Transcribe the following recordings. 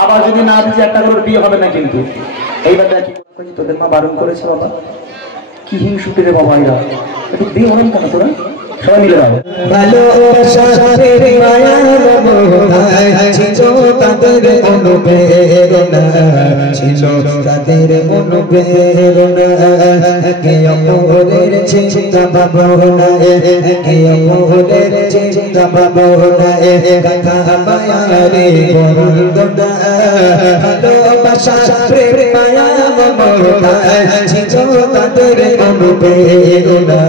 আবার যদি না দিচ্ছি একটা করে বিয়ে হবে না কিন্তু। এইবার কি করছি, তোদের মা বারণ করেছে বাবা। কি হিংসুটে রে বাবা, এরা একটু বিয়ে হলাম কেন তোরা? সবাই মিলে দাও। ভালোবাসা মায়া ছিল তাদের অনুপ্রেরণা, ছিল তাদের অনুপ্রেরণা। একে অপরের চিন্তা ভাবনা, একে অপরের চিন্তা ভাবনা, কথা মায়ারে বন্দনা। ভালোবাসা প্রেম মায়া মমতা ছিল তাদের অনুপ্রেরণা,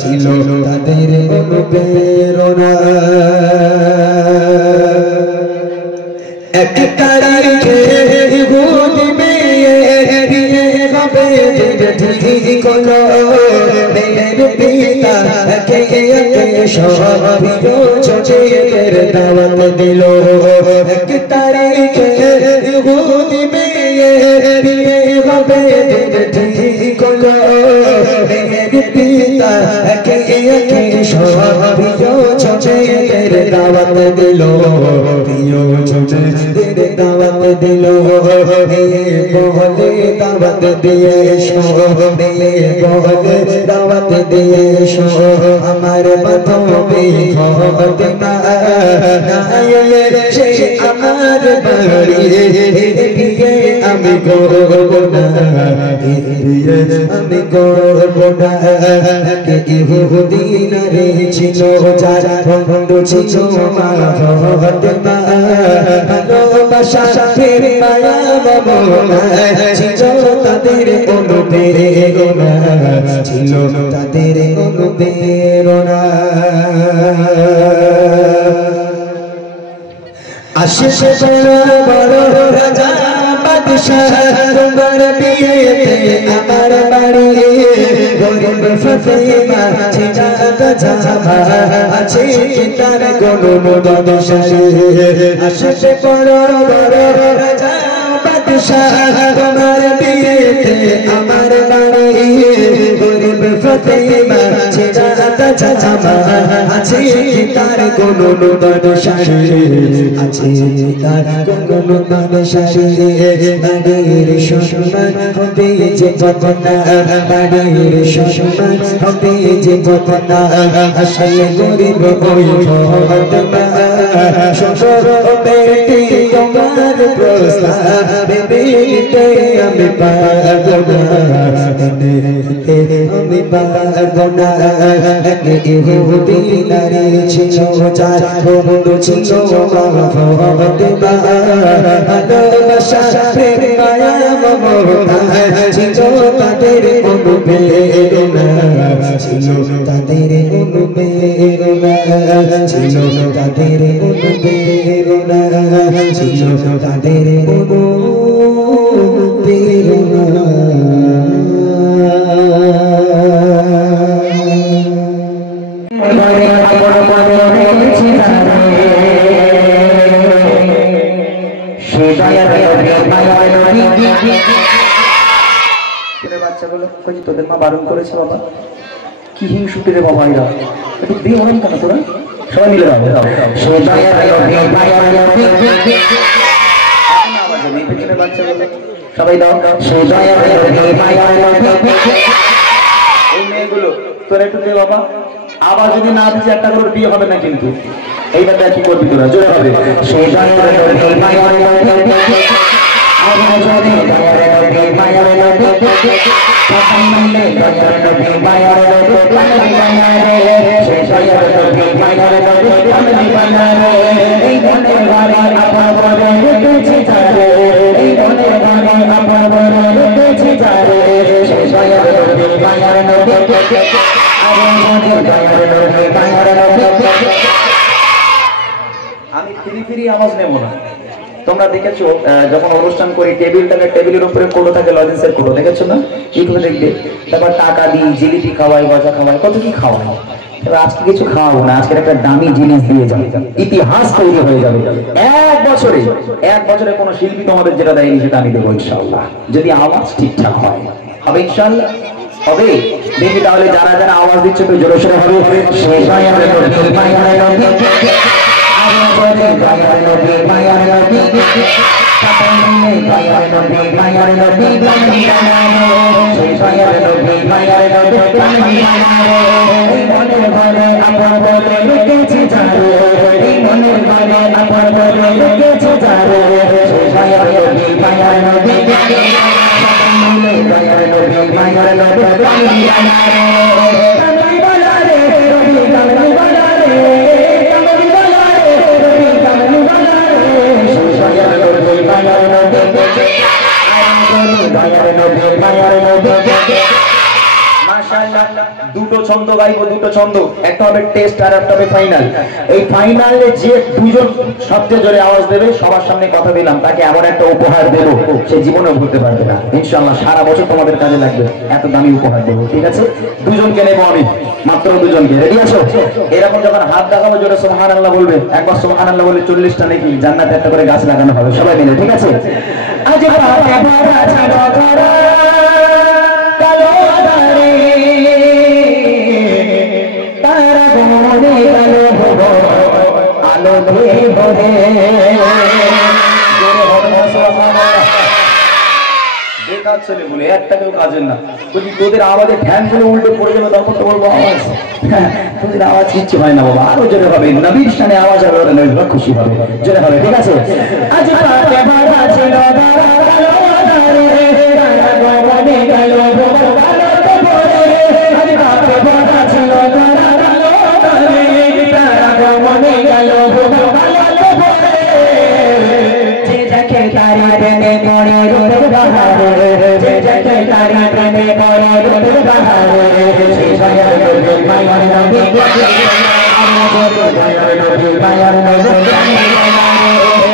ছিল তাদের অনুপ্রেরণা। এক তারিখে ঘুরবে হবে ঠিক হলো, মেয়ের পিতা একে একে সব বিরোধীদের দাওয়াত দিল। এক তারিখে ঘুরবে হবে ঠিক হলো, মেয়ের পিতা একে একে সব বিরোধীদের দাওয়াত দিল। বিরোধীদের দাওয়াত দিল, বলে দাওয়াত দিয়ে এসো, বলে দাওয়াত দিয়ে এসো। আমার বান্ধবী হবে না সে আমার বাড়ি, বিয়ে আমি করব না, বিয়ে আমি করব না। ইহুদি নারী ছিল যার বন্ধু ছিল মা ফাতেমা। ভালোবাসা প্রেম মায়া মমতা ছিল তাদের অনুপ্রেরণা, ছিল তাদের অনুপ্রেরণা। আসে বড় বড় রাজা বাদশাহ তোমার বিয়েতে আমার বাড়ি, গরিব ফাতেমা ছিলা জামা আছে তার কোনো দশারে। আসে বড় বড় রাজা বাদশাহ তোমার বিয়েতে আমার বাড়ি, গরিব ফাতেমা ছিলা জামা আছে তার কোনো দশারে, আছে তার কোনো দশারে। বাড়ির সম্মান হবে যে বদনা, বাড়ির সম্মান হবে যে বদনা। আসলে গরিব ওই ফাতেমা শ্বশুর বেটি তোমার প্রস্তাব দিতে আমি পারব না, দিতে আমি পারব না। ইহুদি নারী ছিল যার বন্ধু ছিল মা ফাতেমা। ভালোবাসা প্রেম মায়া মমতা ছিল তাদের অনুপ্রেরণা, ছিল তাদের অনুপ্রেরণা, ছিল তাদের অনুপ্রেরণা, ছিল তাদের অনুপ্রেরণা। তোদের মা বারণ করেছে বাবা। কি হিংসুটে রে বাবা, এরা একটু বিয়ে হলাম কেন তোরা? সবাই মিলে দাও। সবাই দাও। এই মেয়েগুলো তোরা একটু দে বাবা। আবার যদি না দিচ্ছি একটা করে বিয়ে হবে না কিন্তু। এইবার কি করবি তোরা? জোরে হবে। আমি ফিরি ফিরি আওয়াজ নেব না। তোমরা দেখেছো যখন অনুষ্ঠান করি টেবিলটাকে, টেবিলের উপরে কোটো থাকে, লজেন্সের কোটো দেখেছো না? ইউটিউবে দেখবে। তারপর টাকা দিই, জিলিপি খাওয়াই, গজা খাওয়াই, কত কি খাওয়াই। এবার আজকে কিছু খাওয়াবো না, আজকের একটা দামি জিনিস দিয়ে যাবে, ইতিহাস তৈরি হয়ে যাবে। এক বছরে কোনো শিল্পী তোমাদের যেটা দেয়নি সেটা আমি দেবো ইনশাআল্লাহ, যদি আওয়াজ ঠিকঠাক হয়। হবে ইনশাআল্লাহ? হবে। দেখি তাহলে যারা যারা আওয়াজ দিচ্ছে তো জোরে সোরে হবে। শেষ হয় আমরা নবী মায়ার নবী মায়ার নবী সেই মায়ার নবী মায়ার নবী এই মনের ঘরে আপন বলে রেখেছি যারে এই মনের ঘরে আপন বলে রেখেছি যারে সেই মায়ার নবী মায়ার নবী মায়ার নবী মায়ার নবী কামলি বালা রে রবি কামলি বালা রে কামলি বালা রে রবি কামলি বালা রে সেই মায়ার নবী মায়ার নবী মায়ার নবী মায়ার নবী মাশাআল্লাহ দুটো ছন্দ গাইবো দুটো ছন্দ একটা হবে টেস্ট আর একটা হবে ফাইনাল এই ফাইনালে যে দুজন সবচেয়ে জোরে আওয়াজ দেবে সবার সামনে কথা দিলাম তাকে এমন একটা উপহার দেব সে জীবনে ভুলতে পারবে না ইনশাআল্লাহ সারা বছর তোমাদের কাজে লাগবে এত দামি উপহার দেব ঠিক আছে দুজনকে নেব আমি মাত্র দুজনকে রেডি আছো এরকম যখন হাত দেখাবো জোরে সুবহানাল্লাহ বলবে একবার সুবহানাল্লাহ বলে 40টা নাকি জান্নাতে একটা করে গাছ লাগানো হবে সবাই মিলে ঠিক আছে আজ রাতে ভরা ছাড়া ধরা কালো আধারে তারা মনে কালো হবো আলো দিয়ে ভরে জোরে হবে না সুবহানাল্লাহ বেকার ছেলে বলে একটা কেউ কাজের না যদি তোদের আওয়াজে ঠ্যাং করে উল্টে পড়ে যাবে তখন তো বলবো আওয়াজ তোদের আওয়াজ কিচ্ছু হয় না বাবা আরো জোরে হবে নবীর সামনে আওয়াজ হবে নবীরা খুশি হবে জোরে হবে ঠিক আছে আজ রাতে ভরা ছিল ধরা কালো আধারে তারা মনে কালো হবো আলো দিয়ে ভরে আজ রাতে ভরা ছিল ধরা কালো আধারে তারা মনে কালো হবো আলো দিয়ে ভরে যে দেখে তারা প্রেমে পড়ে রোদের বাহারে যে দেখে তারা প্রেমে পড়ে রোদের বাহারে সেই মায়ার নবী মায়ার নবী মায়ার নবী মায়ার নবী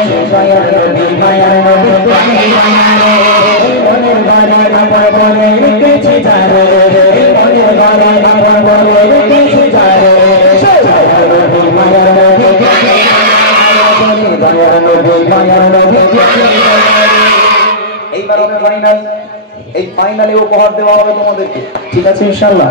সেই মায়ার নবী মায়ার নবী মনের ঘরে আপন বলে রেখেছি যারে মনের ঘরে আপন বলে রেখেছি যারে সেই মায়ার নবী মায়ার নবী মায়ার নবী মায়ার নবী এইবার হবে ফাইনাল এই ফাইনালে উপহার দেওয়া হবে তোমাদেরকে ঠিক আছে ইনশাআল্লাহ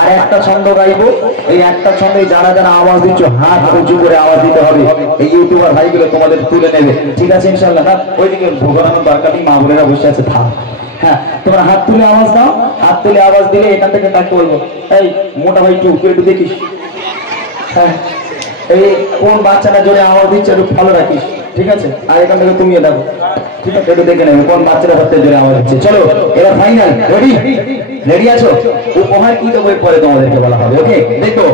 আর একটা ছন্দ গাইবো এই একটা ছন্দে যারা যারা আওয়াজ দিচ্ছ হাত উঁচু করে আওয়াজ দিতে হবে এই ইউটিউবার ভাইগুলো তোমাদের তুলে নেবে ঠিক আছে ইনশাআল্লাহ না ওইদিকে ভোগানোর দরকার নেই মা বোনেরা বসে আছে থাক হ্যাঁ তোমরা হাত তুলে আওয়াজ দাও হাত তুলে আওয়াজ দিলে এখান থেকে ডাকতে বলবো এই মোটা ভাই একটু দেখিস হ্যাঁ এই কোন বাচ্চাটা জোরে আওয়াজ দিচ্ছে একটু ফলো রাখিস ঠিক আছে আর এখান থেকে তুমিও দেখো ঠিক আছে একটু দেখে নেবে কোন বাচ্চাটা সবচেয়ে জোরে আওয়াজ দিচ্ছে চলো এবার ফাইনাল রেডি রেডি আছো উপহার কি দেবো পরে তোমাদেরকে বলা হবে ওকে দেখো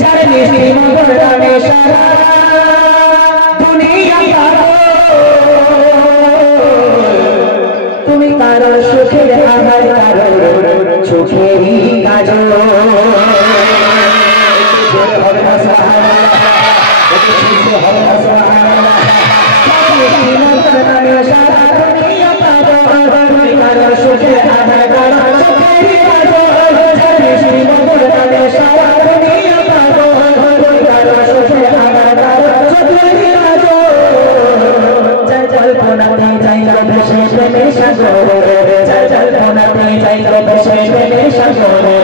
যারা মিষ্টি মধুর গানে সারা দুনিয়া পাগল তুমি কারোর সুখের আমার কারোর চোখেরই কাজল হবে না সুবহানাল্লাহ হবে না সুবহানাল্লাহ মিষ্টি মধুর গানে সারা দুনিয়া পাগল তুমি কারোর সুখের আমার কারোর চোখেরই কাজল মিষ্টি মধুর গানে সারা দুনিয়া পাগল তুমি কারোর সুখের আমার কারোর চোখেরই কাজল জল জল্পনাতে যাইলো ভেসে প্রেমের সাগরে জল জল্পনাতে যাইলো ভেসে প্রেমের সাগরে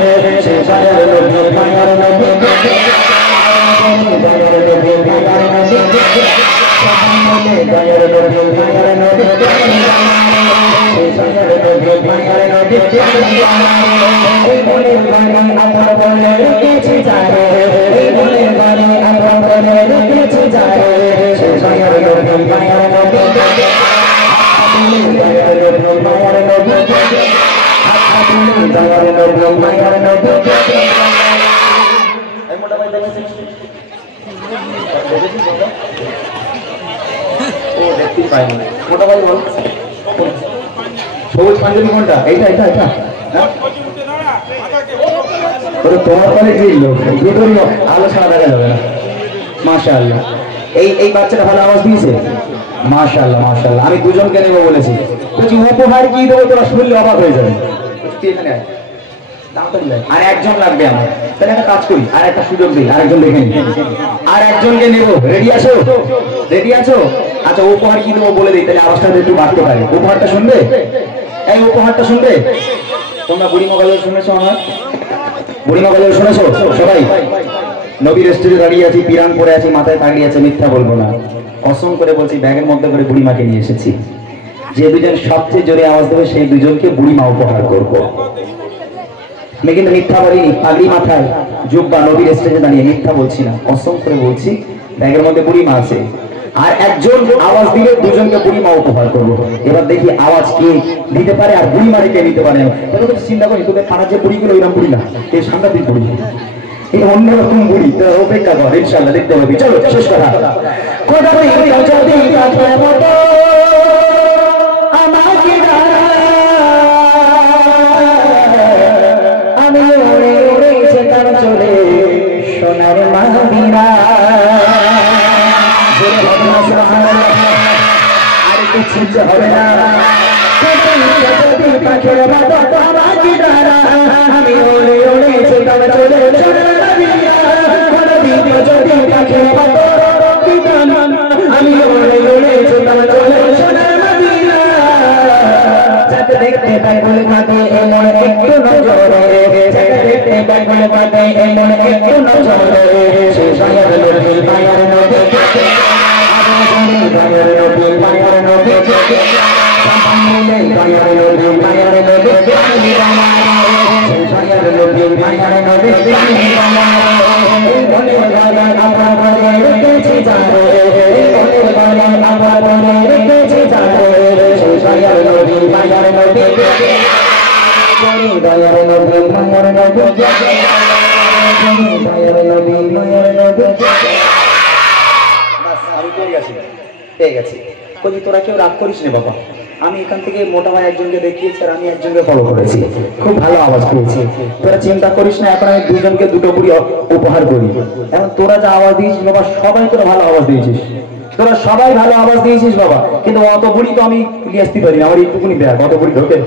সে মায়ার নবী মায়ার নবী মায়ার নবী মায়ার নবী মায়ার নবী মায়ার নবী মায়ার নবী এই মনের ঘরে আপন বলে রেখেছি যারে এই মনের ঘরে আপন বলে রেখেছি যারে সে মায়ার নবী মায়ার নবী মায়ার নবী মায়ার নবী মায়ার নবী মায়ার নবী এই মোটা ভাই দেখেছিস ও দেখতে পাই না মোটা ভাই বল সবুজ পাঞ্জাবি কোনটা এইটা এটা এটা ওরে তোমার পালে কি লোক দুটোরই আলো ছাড়া দেখা যাবে না মাশাআল্লাহ এই বাচ্চাটা ভালো আওয়াজ দিয়েছে মাশাআল্লাহ মাশাআল্লাহ আমি দুজনকে নেব বলেছি বলছি উপহার কি দেবো তোরা শুনলে অবাক হয়ে যাবে তুই এখানে আয় আর একজন লাগবে আমার তাহলে একটা কাজ করি আর একটা সুযোগ দিই আরেকজন দেখে নি আর একজনকে নেব রেডি আছো রেডি আছো আচ্ছা উপহার কি দেবো বলে দিই তাহলে আওয়াজটা একটু বাড়তে পারে উপহারটা শুনবে এই উপহারটা শুনবে তোমরা বুড়িমা গজল শুনেছো আমার বুড়িমা গজল শুনেছো সবাই নবীর স্টেজে দাঁড়িয়ে আছি পিরান পরে আছি মাথায় পাগড়ি আছে মিথ্যা বলবো না কসম করে বলছি ব্যাগের মধ্যে করে বুড়িমাকে নিয়ে এসেছি যে দুজন সবচেয়ে জোরে আওয়াজ দেবে সেই দুজনকে বুড়ি মা উপহার করবো। আমি কিন্তু মিথ্যা বলিনি, পাগড়ি মাথায় জুব্বা নবীর স্টেজে দাঁড়িয়ে মিথ্যা বলছি না, কসম করে বলছি। ব্যাগের মধ্যে বুড়ি মা আছে, আর একজন আওয়াজ দিলে দুজনকে বুড়ি মা উপহার করবো। এবার দেখি আওয়াজ কে দিতে পারে আর বুড়ি মারে কে নিতে পারে। চিন্তা করি তোদের পাড়ার যে বুড়িগুলো ওইরকম বুড়ি না, এই সাংঘাতিক বুড়ি, এই অন্যরকম বুড়ি। তো অপেক্ষা কর, ইনশাল্লাহ দেখতে পাবি। চলো শেষ কথা। আমি ওরে ওরে যেতাম চলে সোনার মাদিনা। আর কিছু হবে না, আমি ওরে ওরে যেতাম চলে সোনার মাদিনা। আমি ওরে ওরে যেতাম চলে সোনার মাদিনা। যাকে দেখতে পাই বলে মাতে এমন একটু নজরে, যাকে দেখতে পাই বলে মাতে এমন একটু নজরে, সে সায়ার নবী মায়ার নবী, মায়ার নবী মায়ার নবী, মায়ার নবী মায়ার নবী, মায়ার নবী মায়ার নবী। বলে বলে আমার বলে রেখেছি জানে, বলে বলে আমার বলে রেখেছি জানে, মায়ার নবী মায়ার নবী, মায়ার নবী মায়ার নবী, মায়ার নবী মায়ার নবী। আমি পেয়ে গেছি। বলছি তোরা কেউ রাগ করিস না বাবা, আমি এখান থেকে মোটা ভাই একজনকে দেখিয়েছি আর আমি একজনকে ফলো করেছি, খুব ভালো আওয়াজ পেয়েছি। তোরা চিন্তা করিস না, এখন আমি দুজনকে দুটো বুড়ি উপহার করি। এখন তোরা যা আওয়াজ দিয়েছিস বাবা, সবাই তোরা ভালো আওয়াজ দিয়েছিস, তোরা সবাই ভালো আওয়াজ দিয়েছিস বাবা, কিন্তু অত বুড়ি তো আমি নিয়ে আসতে পারি না, আমার এইটুকুনি ব্যাগ, অত বুড়ি ঢোকে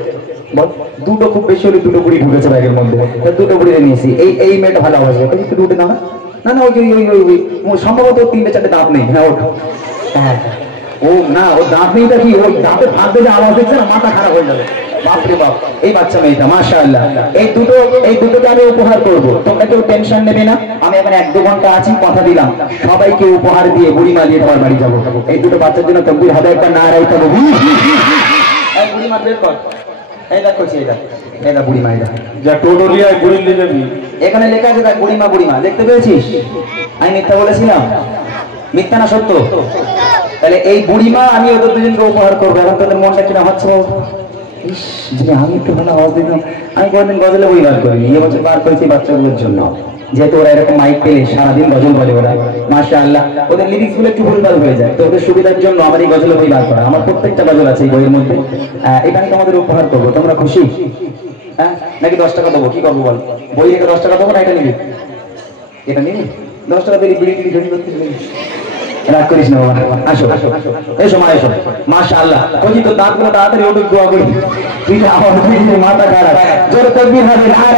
বল। দুটো খুব বেশি হলে দুটো বুড়ি ঢুকেছে ব্যাগের মধ্যে, দুটো বুড়ি নিয়েছি। এই মেয়েটা ভালো আওয়াজ দেয়, একটু উঠে না না না, ওই সম্ভবত 3-4টে দাঁত নেই। হ্যাঁ ওঠ, হ্যাঁ ও না, ও দাঁত নেইটা কি, ওই দাঁতে ফাঁক দিয়ে আওয়াজ দিচ্ছে না, মাথা খারাপ হয়ে যাবে। বাপরে বাপ, এই বাচ্চা মেয়েটা মাশাআল্লাহ। এই দুটোকে আমি উপহার করবো, তোমরা কেউ টেনশন নেবে না। আমি এখন 1-2 ঘন্টা আছি, কথা দিলাম সবাইকে উপহার দিয়ে বুড়ি মা দিয়ে তোমার বাড়ি যাবো। এই দুটো বাচ্চার জন্য তকবীর হবে একটা, না রাইতে হবে। এই বুড়ি মা বের কর, এই দেখছি, এটা বুড়ি মা, এটা যা টোটোলিয়া বুড়ি নিয়ে যাবি। এখানে লেখা আছে দেখ, বুড়ি মা দেখতে পেয়েছিস? আমি মিথ্যা বলেছিলাম? মিথ্যা না সত্য? তাহলে এই বুড়িমা আমি ওদের দুজনকে উপহার করবো। এখন তোদের মনটা কিনা হচ্ছে, যদি আমি একটু ভালো আওয়াজ দিতাম। আমি কোনোদিন গজলে বই বার করিনি, এবছর বার করেছি বাচ্চাগুলোর জন্য, যেহেতু ওরা এরকম মাইক পেলে সারাদিন গজল বলে ওরা, মাশাআল্লাহ। ওদের লিরিক্স গুলো একটু ভুলভাল হয়ে যায়, তো ওদের সুবিধার জন্য আমার এই গজলে বই বার করা। আমার প্রত্যেকটা গজল আছে এই বইয়ের মধ্যে। এখানে তোমাদের উপহার করবো, তোমরা খুশি? হ্যাঁ নাকি 10 টাকা দেবো? কি করবো বল? বই রেখে 10 টাকা দেবো না এটা নিবি? এটা নিবি? 10 টাকা বিড়ি টিড়ি ধরি করছিস? রাগ করিস না বাবা, আসো এসো মা, এসো। মাশাআল্লাহ, ওই তো দাঁতগুলো তাড়াতাড়ি ওঠুক, দোয়া করি। তুই আমার মাথা খারাপ, জোরে তাকবীর হবে, আর